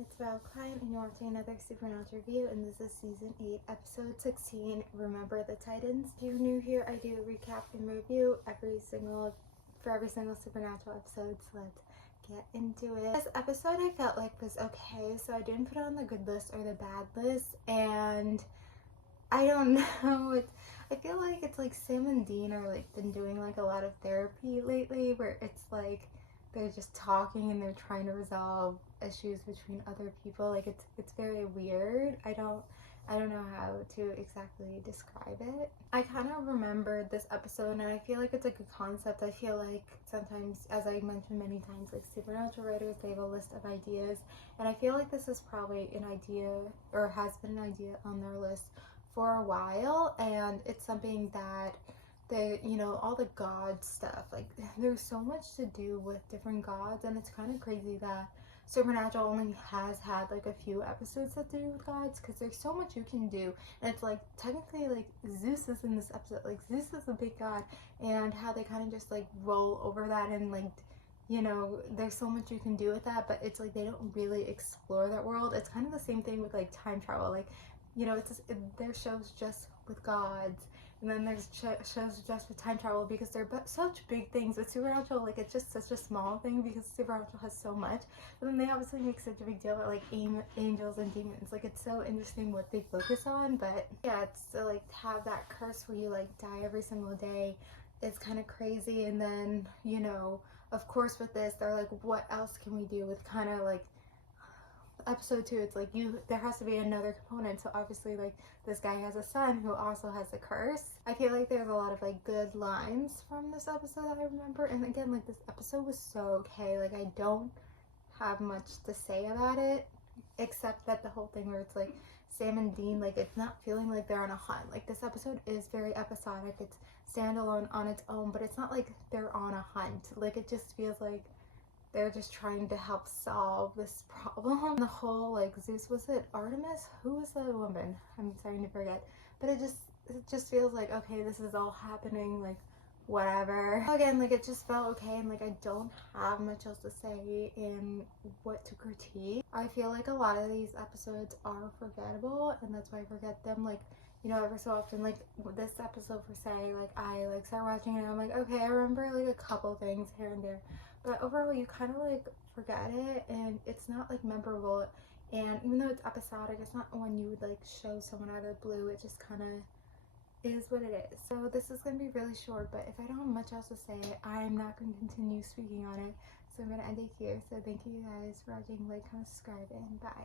It's Val Klein, and you're watching another Supernatural review, and this is Season 8, Episode 16, Remember the Titans. If you're new here, I do a recap and review for every single Supernatural episode, so let's get into it. This episode I felt like was okay, so I didn't put it on the good list or the bad list, and I don't know, I feel like it's like Sam and Dean are like been doing like a lot of therapy lately, where it's like they're just talking and they're trying to resolve issues between other people. Like it's very weird. I don't know how to exactly describe it. I kind of remembered this episode, and I feel like it's a good concept. I feel like sometimes, as I mentioned many times, like Supernatural writers, they have a list of ideas, and I feel like this is probably an idea, or has been an idea on their list for a while, and it's something that all the god stuff, like there's so much to do with different gods, and it's kind of crazy that Supernatural only has had like a few episodes that do with gods, because there's so much you can do. And it's like technically like Zeus is in this episode, like Zeus is a big god, and how they kind of just like roll over that, and like there's so much you can do with that, but it's like they don't really explore that world. It's kind of the same thing with like time travel, like there's shows just with gods, and then there's shows just with time travel, because they're such big things. With Supernatural, like it's just such a small thing because Supernatural has so much. But then they obviously make such a big deal about like angels and demons. Like it's so interesting what they focus on. But yeah, it's to like have that curse where you like die every single day. It's kind of crazy. And then of course with this, they're like, what else can we do with kind of like episode 2, it's like there has to be another component. So obviously like this guy has a son who also has a curse. I feel like there's a lot of like good lines from this episode that I remember, and again, like this episode was so okay. Like I don't have much to say about it, except that the whole thing where it's like Sam and Dean, like it's not feeling like they're on a hunt. Like this episode is very episodic, it's standalone on its own, but it's not like they're on a hunt. Like it just feels like they're just trying to help solve this problem. The whole like Zeus, was it Artemis? Who was the woman? I'm starting to forget. But it just feels like, okay, this is all happening, like whatever. Again, like it just felt okay, and like I don't have much else to say in what to critique. I feel like a lot of these episodes are forgettable, and that's why I forget them. Like ever so often, like this episode for say, like I like start watching it and I'm like, okay, I remember like a couple things here and there, but overall you kind of like forget it, and it's not like memorable. And even though it's episodic, it's not one you would like show someone out of the blue. It just kind of is what it is. So this is going to be really short, but if I don't have much else to say, I'm not going to continue speaking on it. So I'm going to end it here. So thank you guys for watching, like, comment, subscribe, and bye.